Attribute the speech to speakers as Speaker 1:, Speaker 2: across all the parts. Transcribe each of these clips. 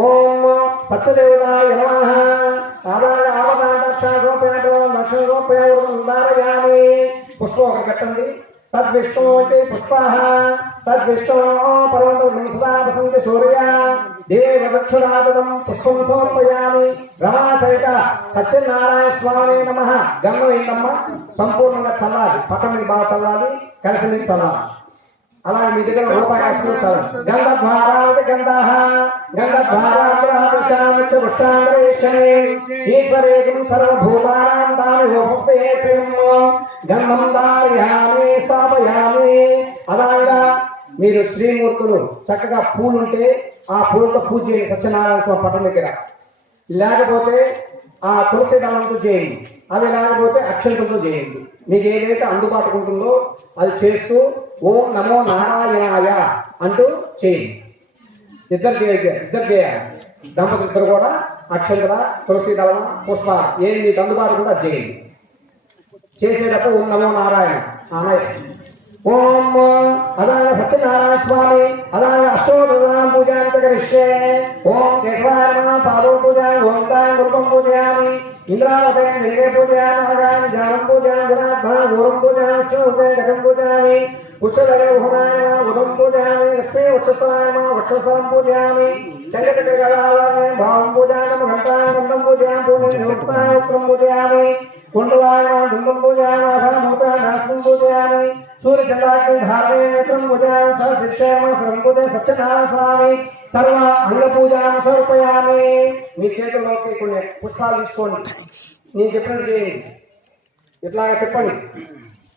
Speaker 1: ఓం సత్యదేవతాయ పుష్పం ఒకటి పెట్టండి తద్విష్ణు అంటే తద్విష్ణు పర్వంతం సూర్య దేవదక్షురాదం పుష్పం సమర్పయామి రమాసైత సత్యనారాయణ స్వామి నమ ఏంటమ్మా సంపూర్ణంగా చల్లాలి పట్టం బాగా చల్లాలి కలిసి చల్లాలి అలా మీ దగ్గర గంధ గంధద్వారాష్టాంగేషణే అలాగా మీరు శ్రీమూర్తులు చక్కగా పూలుంటే ఆ పూలతో పూజ చేయండి సత్యనారాయణ స్వామి పట్టణ దగ్గర లేకపోతే ఆ తులసి దళంతో చేయండి అవి లేకపోతే అక్షంతంతో చేయండి మీకు ఏదైతే అందుబాటులో ఉంటుందో అది చేస్తూ ఓం నమో నారాయణాయ అంటూ చేయి ఇద్దరు చేయ ఇద్దరు చేయాలి దంపతులు కూడా అక్షంతర తులసి దళం పుష్ప ఏది మీకు అందుబాటు కూడా చేయండి చేసేటప్పుడు ఓం నమో నారాయణ నారాయణ ఓం అదాన సత్యనారాయణ స్వామి అదాన అష్టోదాం పూజాంచ కరిష్యే ఓం కేశవాయ నమ పాదో పూజాం ఓం తాం రూపం పూజయామి ఇంద్రావతయం లింగే పూజయామి నాగామి జానం పూజాం జనార్దన ఘోరం పూజ విష్ణు హృదయ జగం పూజయామి కుశలయోహనాయ ఉదం పూజామి లక్ష్మీ వక్షస్థాయ వక్షస్థలం పూజామి శంకటకరకళాలయ భావం పూజానం ఘంటాయ గండం పూజాం పూర్ణం నివృత్తాయ ఉత్తరం పూజయామి కుండలాయ ధుందం పూజాయ నాథమూత నాశనం పూజయామి సూర్యచంద్రాగ్ని ధారణే నేత్రం పూజామి స శిక్షేమ సరం పూజ సత్యనారాయణ స్వామి సర్వ అంగ పూజాం సమర్పయామి మీ చేతుల్లోకి కొన్ని పుష్పాలు తీసుకోండి నేను చెప్పినట్టు చేయండి ఇట్లాగ చెప్పండి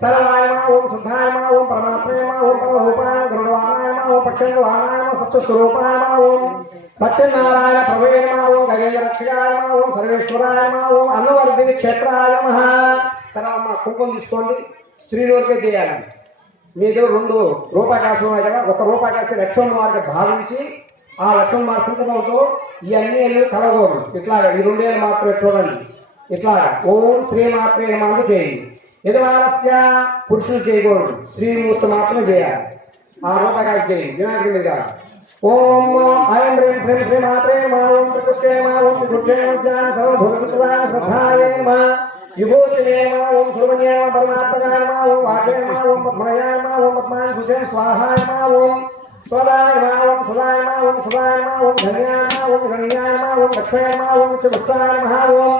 Speaker 1: సరళాయ ఓం శుద్ధాయ ఓం పరమాత్మయ ఓం పరమహూపాయ గరుడవానాయ ఓం పక్షంగవానాయ సత్యస్వరూపాయ ఓం సత్యనారాయణ ప్రభవే ఓం గగేంద్రక్షయాయ ఓం సర్వేశ్వరాయ ఓం అన్నవర్ధిని క్షేత్రాయ మహ తర్వాత మా కుంకుమ తీసుకోండి స్త్రీలోకే చేయాలండి మీకు రెండు రూపాకాశం ఉన్నాయి కదా ఒక రూపాకాశం లక్ష్మణ్ వారికి భావించి ఆ లక్ష్మణ వారి కుంకుమంతో ఇవన్నీ ఎల్లు కలగోడు ఇట్లాగా ఈ రెండేళ్ళు మాత్రమే చూడండి ఇట్లాగా ఓం శ్రీమాత్రే మాత్రం చేయండి యజమానస్య పురుషులు చేయకూడదు శ్రీమూర్తి మాత్రమే చేయాలి ఆ రూపకాయ చేయండి వినాయకుడి మీద ఓం ఐం రేం శ్రీం శ్రీ మాత్రే మా ఓం త్రికృత్యే మా ఓం త్రికృత్యే ఉద్యాన సర్వభూతృతాన శ్రద్ధాయే మా విభూతినే మా ఓం సురమణ్యే మా పరమాత్మగాయ మా ఓం వాచే మా ఓం పద్మనయాయ మా ఓం పద్మాన సుజే స్వాహాయ మా ఓం स्वदाय मा ओम सुदाय मा ओम सुदाय मा ओम धन्याय मा ओम गणयाय मा ओम दक्षाय मा ओम च भक्ताय मा ओम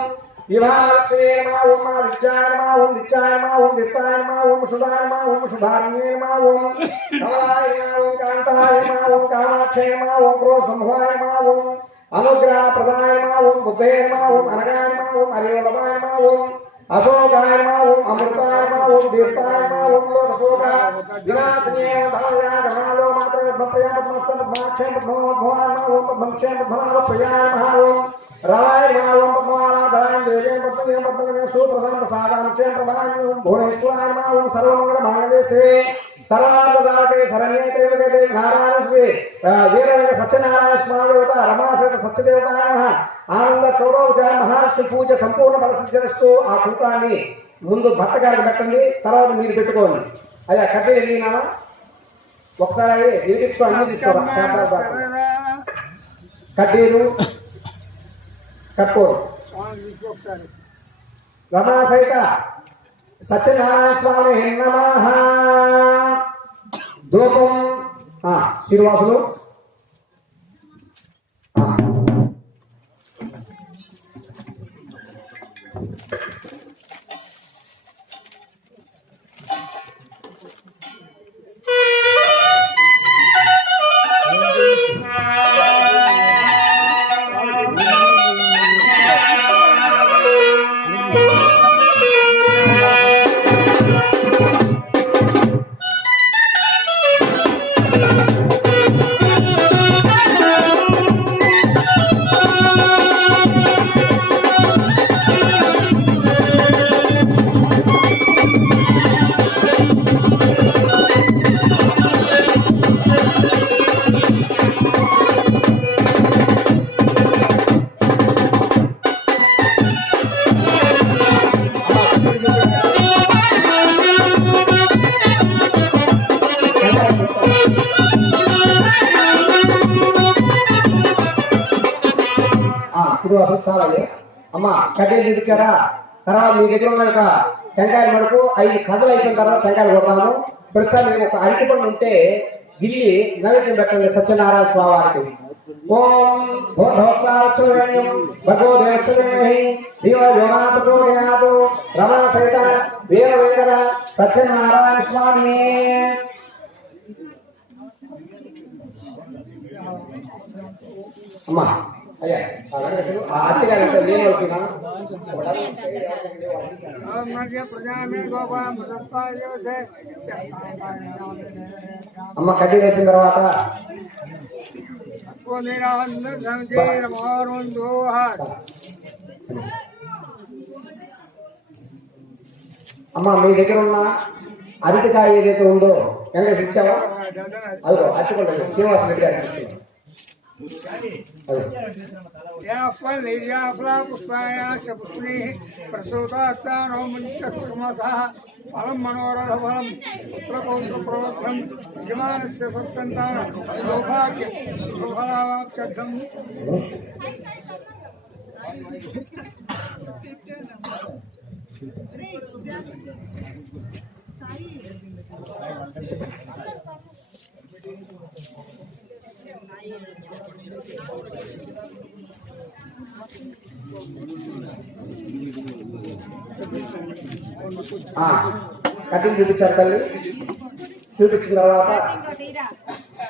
Speaker 1: విభాలక్ష్మీ నమ ఓం ఆదిత్యాయ నమ ఓం నిత్యాయ నమ ఓం నిత్యాయ నమ ఓం సుధా నమ ఓం సుధారణ్యే నమ ఓం కమలాయ నమ ఓం కాంతాయ ఓం కామాక్షయ నమ ఓం క్రోసంభవాయ నమ ఓం అనుగ్రహ ఓం బుద్ధయ ఓం అనగాయ ఓం అరివలమాయ ఓం అశోకాయ ఓం అమృతాయ ఓం దీర్థాయ నమ వినాశనే ధారణ सन्माक्षेम भव भवान ओम पद्मक्षेम भव प्रयाय महा ओम रावाय महा ओम पद्माराधनाय देवे पद्मे पद्मे सुप्रदान प्रसादान क्षेम प्रदान ओम भुवनेश्वराय महा ओम सर्वमंगल मांगल्ये शिवे सर्वार्थदायके शरण्ये त्र्यंबके देव नारायण श्री वीरवेंग सत्यनारायण स्मादेवता रमासेत सत्यदेवताय महा ఆనంద షోడోపచార మహర్షి పూజ సంపూర్ణ ఫలసిద్ధిస్తూ ఆ ఫలితాన్ని ముందు భర్త గారికి పెట్టండి తర్వాత మీరు పెట్టుకోండి అయ్యా కట్టెలు ఎదిగినానా ఒకసారి అవి లిరిక్స్ అన్ని తీసుకోరా కడ్డీలు కర్పూరు రమా సహిత సత్యనారాయణ స్వామి నమ ధూపం శ్రీనివాసులు శ్రీనివాసు చాలా అమ్మ కడ్డీలు చూపించారా తర్వాత మీ దగ్గర ఉన్న ఒక టెంకాయలు మనకు ఐదు కథలు అయిపోయిన తర్వాత టెంకాయలు కొడతాము ప్రస్తుతం మేము ఒక అరటి పండు ఉంటే గిల్లి నైవేద్యం పెట్టండి సత్యనారాయణ స్వామి వారికి ఓం సత్యనారాయణ స్వామి అమ్మా అమ్మ కడ్డీ వేసిన తర్వాత అమ్మ మీ దగ్గర ఉన్న అరటికాయ ఏదైతే ఉందో వెంకటేష్ ఇచ్చావా అదిగో అచ్చుకుంటాను శ్రీనివాస గారు या फलनिर्याफला पुष्पायाश्च पुष्णीः प्रसूतास्तानो मुञ्चस्तुमसः फलं मनोरथफलं पुत्रपौत्रप्रवक्त्रं यमानस्य सारी కటింగ్ చూపించారు తల్లి చూపించిన తర్వాత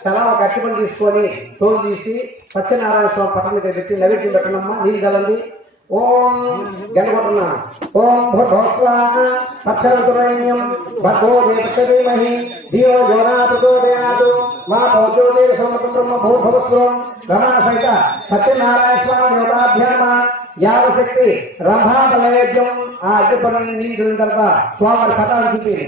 Speaker 1: తల ఒక తీసుకొని తోలు తీసి సత్యనారాయణ స్వామి పట్టణం దగ్గర పెట్టి నైవేద్యం పెట్టనమ్మా నీళ్ళు కలండి ఓం గణపటన ఓం భర్భస్వాహ అక్షరతురైన్యం భర్గో దేవక్షదేమహి ధియో యోనా ప్రచోదయాతు మా పౌజోదేవ సమతం బ్రహ్మ భూర్భవస్వం రమణ సహిత సత్యనారాయణ స్వామి యోగాభ్యామ యావశక్తి రంభాతలవేద్యం ఆ అగ్గిపడం నీళ్ళు తర్వాత స్వామి పటాలు చూపింది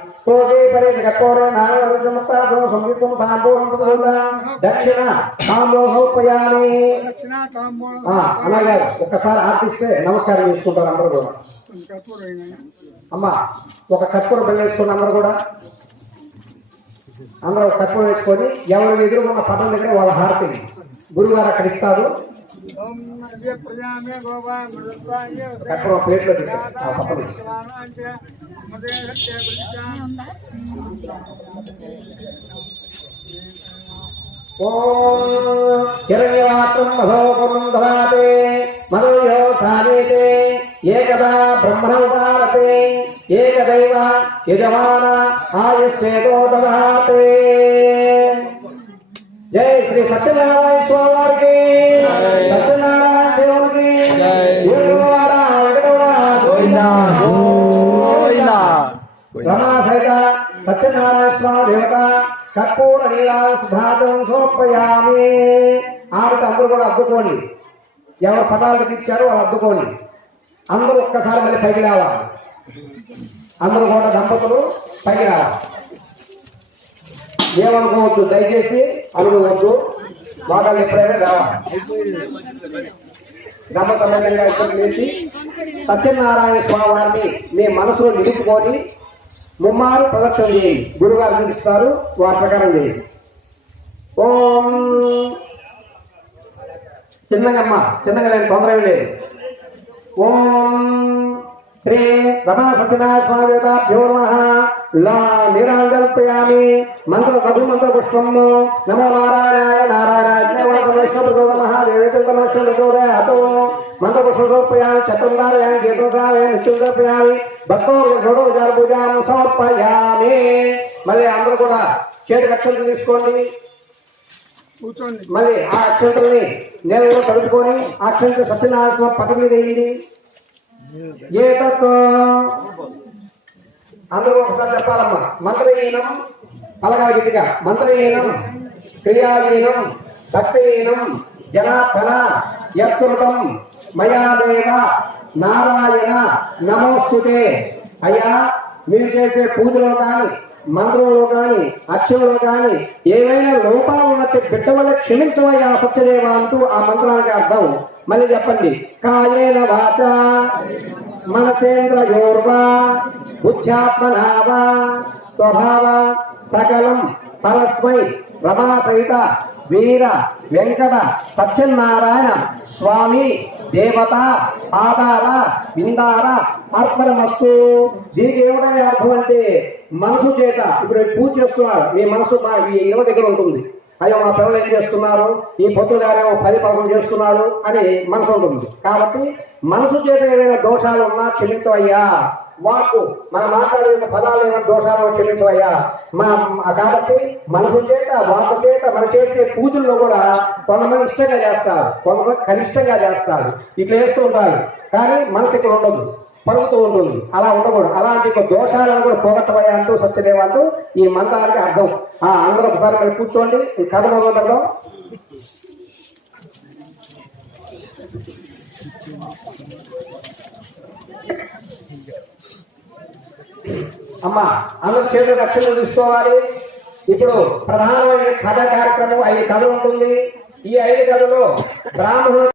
Speaker 1: కోటి దక్షిణ అలాగే ఒకసారి ఆర్తిస్తే నమస్కారం చేసుకుంటారు అందరూ కూడా అమ్మా ఒక కర్పూర బిళ్ళ వేసుకుని అందరు కూడా అందరూ ఒక కర్పూరం వేసుకొని ఎవరు ఎదురుకున్న పట్టణ దగ్గర వాళ్ళ హారతిని గురువుగారు అక్కడ ఇస్తారు ప్రజామే గోవా మృత్వాయ చిరంజీవాత్రం మధోపురం ధనాతే మధుయో సాగేతే ఏకదా బ్రహ్మణ ఉదారతే ఏకదైవ యజమాన ఆయుస్తేతో దదాతే సత్యనారాయణ స్వామి వారికి సత్యనారాయణ దేవుడికి సత్యనారాయణ స్వామి దేవత కర్పూర నీలా సుధాతం సోపయామి ఆవిడ అందరూ కూడా అద్దుకోండి ఎవరు పటాలకు ఇచ్చారో వాళ్ళు అద్దుకోండి అందరూ ఒక్కసారి మళ్ళీ పైకి రావాలి అందరూ కూడా దంపతులు పైకి రావాలి ఏమనుకోవచ్చు దయచేసి అనుకోవద్దు మాటలు ఎప్పుడైనా రావాలి గ్రామ సంబంధంగా సత్యనారాయణ స్వామి సత్యనారాయణ మీ మనసులో నిలుపుకొని ముమ్మారు ప్రదక్షిణ చేయండి గురుగారు చూపిస్తారు వారి ప్రకారం చేయండి ఓం చిన్నగమ్మ చిన్నగా లేదు తొందర లేదు ఓం శ్రీ రమణ సత్యనా స్వామి దేవతాభ్యో లా నిరాంగల్పయామి మంత్ర రఘు మంత్ర పుష్పము నమో నారాయణాయ నారాయణ మహాదేవేతోదయ హతో మంత్ర పుష్పయామి చతం ధారయామి గీతం సావే నిత్యం సమర్పయామి భక్తో షోడో సమర్పయామి మళ్ళీ అందరూ కూడా చేతి రక్షలు తీసుకోండి మళ్ళీ ఆ అక్షంతల్ని నేను కూడా తడుచుకొని ఆ అక్షంత సత్యనారాయణ స్వామి పక్కన మీద వేయండి ఏ అందరూ ఒకసారి చెప్పాలమ్మా మంత్రహీనం పలకాల గిట్టిగా మంత్రహీనం క్రియాహీనం భక్తిహీనం జనార్దన యత్కృతం మయాదేవ నారాయణ నమోస్తుతే అయ్యా మీరు చేసే పూజలో కానీ మంత్రంలో కానీ అక్షయంలో కానీ ఏవైనా లోపాలు ఉన్నట్టే బిడ్డవల్ల క్షమించవయ్యా సత్యదేవా అంటూ ఆ మంత్రానికి అర్థం మళ్ళీ చెప్పండి కాయేన వాచ మనసేంద్రయోర్వా బుద్ధ్యాత్మనావా స్వభావ సకలం పరస్మై రమా సహిత వీర వెంకట సత్యనారాయణ స్వామి దేవత ఆదార విందార అర్పణమస్తు దీనికి ఏమిటా అర్థం అంటే మనసు చేత ఇప్పుడు పూజ చేస్తున్నారు మీ మనసు మా ఇళ్ళ దగ్గర ఉంటుంది అయ్యో మా పిల్లలు ఏం చేస్తున్నారు ఈ పొత్తుగారేమో పది పదకొండు చేస్తున్నాడు అని మనసు ఉంటుంది కాబట్టి మనసు చేత ఏమైనా దోషాలు ఉన్నా క్షమించవయ్యా వాక్కు మనం మాట్లాడిన పదాలు ఏమైనా దోషాలు క్షమించవయ్యా మా కాబట్టి మనసు చేత వాక్కు చేత మనం చేసే పూజల్లో కూడా కొంతమంది ఇష్టంగా చేస్తారు కొంతమంది కనిష్టంగా చేస్తారు ఇట్లా చేస్తూ ఉంటారు కానీ మనసు ఇక్కడ ఉండదు పలుకుతూ ఉంటుంది అలా ఉండకూడదు అలాంటి దోషాలను కూడా పోగొట్టబోయా అంటూ సత్యదేవ అంటూ ఈ మంత్రానికి అర్థం ఆ అందరూ ఒకసారి మీరు కూర్చోండి ఈ కథ మొదలు అమ్మా అందరూ చేతులు రక్షణ తీసుకోవాలి ఇప్పుడు ప్రధానమైన కథ కార్యక్రమం ఐదు కథలు ఉంటుంది ఈ ఐదు కథలో బ్రాహ్మణుడు